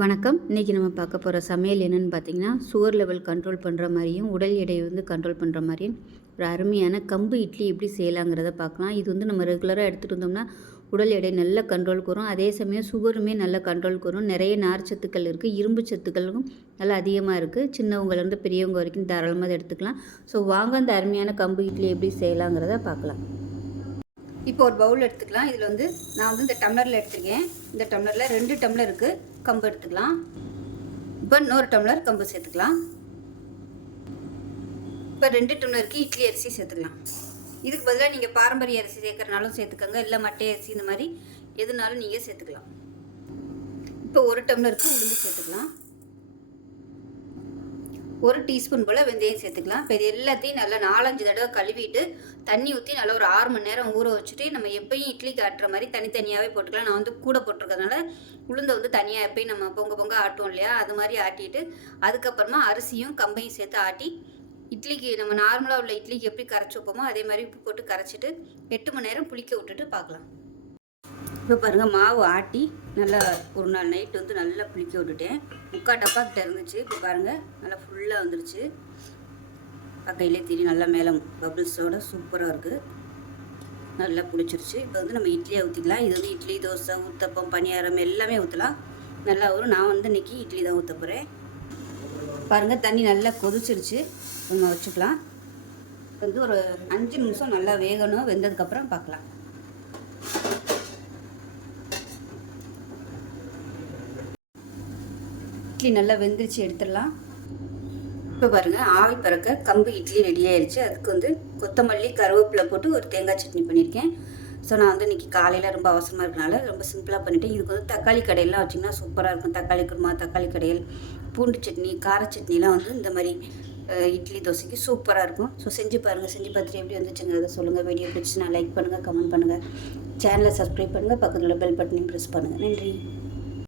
வணக்கம். இன்றைக்கி நம்ம பார்க்க போகிற சமையல் என்னென்னு பார்த்தீங்கன்னா, சுகர் லெவல் கண்ட்ரோல் பண்ணுற மாதிரியும், உடல் எடையை கண்ட்ரோல் பண்ணுற மாதிரியும் ஒரு அருமையான கம்பு இட்லி எப்படி செய்யலாங்கிறத பார்க்கலாம். இது நம்ம ரெகுலராக எடுத்துகிட்டு இருந்தோம்னா உடல் எடை நல்ல கண்ட்ரோலுக்கு வரும். அதே சமயம் சுகருமே நல்ல கண்ட்ரோலுக்கு வரும். நிறைய நார்ச்சத்துக்கள் இருக்குது, இரும்பு சத்துக்களும் நல்லா அதிகமாக இருக்குது. சின்னவங்கலேருந்து பெரியவங்க வரைக்கும் தாராளமாக எடுத்துக்கலாம். ஸோ வாங்க அந்த அருமையான கம்பு இட்லி எப்படி செய்யலாங்கிறத பார்க்கலாம். இப்போ ஒரு பவுல் எடுத்துக்கலாம். இதில் நான் இந்த டம்ளரில் எடுத்துருக்கேன். இந்த டம்ளரில் 2 டம்ளருக்கு கம்பு எடுத்துக்கலாம். இப்போ இன்னொரு டம்ளர் கம்பு சேர்த்துக்கலாம். இப்போ 2 டம்ளருக்கு இட்லி அரிசி சேர்த்துக்கலாம். இதுக்கு பதிலாக நீங்கள் பாரம்பரிய அரிசி சேர்க்குறனாலும் சேர்த்துக்கோங்க, இல்லை மட்டை அரிசி இந்த மாதிரி எதுனாலும் நீங்கள் சேர்த்துக்கலாம். இப்போ 1 டம்ளருக்கு உளுந்து சேர்த்துக்கலாம். 1 டீஸ்பூன் போல் வெந்தயம் சேர்த்துக்கலாம். இப்போ இது எல்லாத்தையும் நல்லா 4-5 தடவை கழுவிட்டு தண்ணி ஊற்றி நல்லா ஒரு 6 மணி நேரம் ஊற வச்சுட்டு நம்ம எப்பயும் இட்லிக்கு ஆட்டுற மாதிரி தனித்தனியாகவே போட்டுக்கலாம். நான் கூட போட்டிருக்கிறதுனால உளுந்தை தனியாக எப்பயும் நம்ம பொங்க ஆட்டுவோம் இல்லையா, அது மாதிரி ஆட்டிட்டு அதுக்கப்புறமா அரிசியும் கம்பையும் சேர்த்து ஆட்டி இட்லிக்கு நம்ம நார்மலாக உள்ள இட்லிக்கு எப்படி கரைச்சி வைப்போமோ அதே மாதிரி உப்பு போட்டு கரைச்சிட்டு 8 மணி நேரம் புளிக்க விட்டுட்டு பார்க்கலாம். இப்போ பாருங்கள், மாவு ஆட்டி நல்லா ஒரு நாள் நைட்டு நல்லா புளிக்க விட்டுட்டேன். 3/4 டப்பா கிட்ட இருந்துச்சு. இப்போ பாருங்கள் நல்லா ஃபுல்லாக வந்துருச்சு. பக்கையிலே தெரியும், நல்லா மேலே பபிள்ஸோட சூப்பராக இருக்குது. நல்லா புளிச்சிருச்சு. இப்போ நம்ம இட்லியை ஊற்றிக்கலாம். இது இட்லி, தோசை, ஊத்தப்பம், பணியாரம் எல்லாமே ஊற்றலாம். நல்லா வரும். நான் இன்றைக்கி இட்லி தான் ஊற்ற போகிறேன். பாருங்கள், தண்ணி நல்லா கொதிச்சிருச்சு. நம்ம வச்சுக்கலாம். ஒரு 5 நிமிஷம் நல்லா வேகணும். வெந்ததுக்கப்புறம் பார்க்கலாம். இட்லி நல்லா வெந்துருச்சு, எடுத்துடலாம். இப்போ பாருங்கள், ஆவி பறக்க கம்பு இட்லி ரெடி ஆயிடுச்சு. அதுக்கு கொத்தமல்லி, கருவேப்பிலை போட்டு ஒரு தேங்காய் சட்னி பண்ணியிருக்கேன். ஸோ நான் இன்றைக்கி காலையில் ரொம்ப அவசரமாக இருக்கனால ரொம்ப சிம்பிளாக பண்ணிவிட்டேன். இதுக்கு தக்காளி கடையெல்லாம் வச்சிங்கன்னா சூப்பராக இருக்கும். தக்காளி குருமா, தக்காளி கடையல், பூண்டு சட்னி, கார சட்னிலாம் இந்த மாதிரி இட்லி தோசைக்கு சூப்பராக இருக்கும். ஸோ செஞ்சு பாருங்கள். செஞ்சு பார்த்துட்டு எப்படி வந்துச்சுங்கிறத சொல்லுங்கள். வீடியோ பிடிச்சினா லைக் பண்ணுங்கள், கமெண்ட் பண்ணுங்கள், சேனலை சப்ஸ்கிரைப் பண்ணுங்கள், பக்கத்தில் பெல் பட்டனையும் ப்ரெஸ் பண்ணுங்கள். நன்றி.